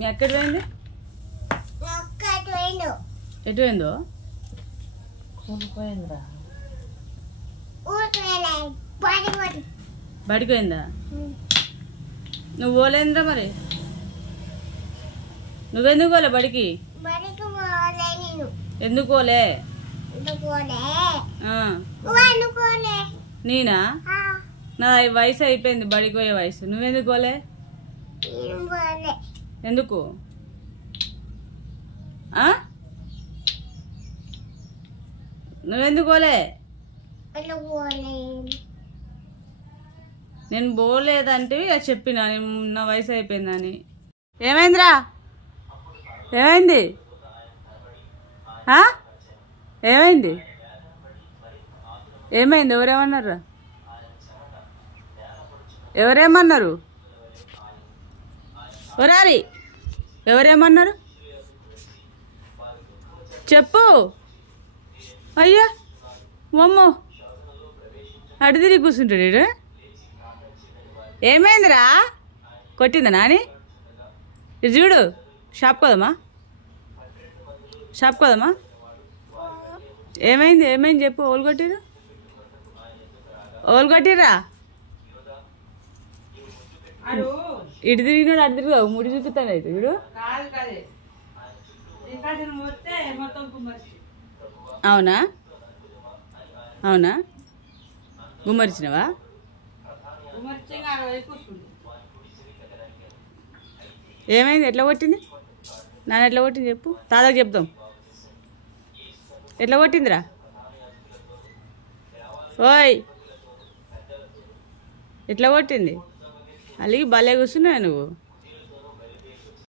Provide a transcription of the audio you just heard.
మీ ఎక్కడికి పోయింది? ఎటు పోయిందో? బడికి పోయిందా? నువ్వు పోలేదురా మరి? నువ్వెందుకు పోలే బడికి? ఎందుకు పోలే? నేనా? నా వయసు అయిపోయింది బడికి పోయే వయసు. నువ్వెందుకు పోలే? ఎందుకు? నువ్వెందుకు పోలే? నేను పోలేదంటే చెప్పినా నా వయసు అయిపోయిందని. ఏమైందిరా? ఏమైంది? ఏమైంది? ఏమైంది? ఎవరేమన్నారా? ఎవరేమన్నారు? ఒరారి ఎవరేమన్నారు చెప్పు. అయ్యా మమ్మో అటు తిరిగి కూర్చుంటాడు. ఏమైందిరా? కొట్టిందా నాని? ఇది చూడు. షాప్ కదమ్మా, షాప్ కదమ్మా. ఏమైంది? ఏమైంది చెప్పు. ఓలు కొట్టిరు? ఓలు కొట్టిరా? ఇటు తిరిగినాడు అటు తిరిగి ముడి చూపిస్తాను అయితే చూడు. అవునా? అవునా? గుమ్మరిచినవా? ఏమైంది? ఎట్లా కొట్టింది? నాన్న ఎట్లా కొట్టింది చెప్పు. తాతకు చెప్తాం. ఎట్లా కొట్టిందిరా? ఓయ్ ఎట్లా కొట్టింది? అలిగి భలే కూర్చున్నావు నువ్వు.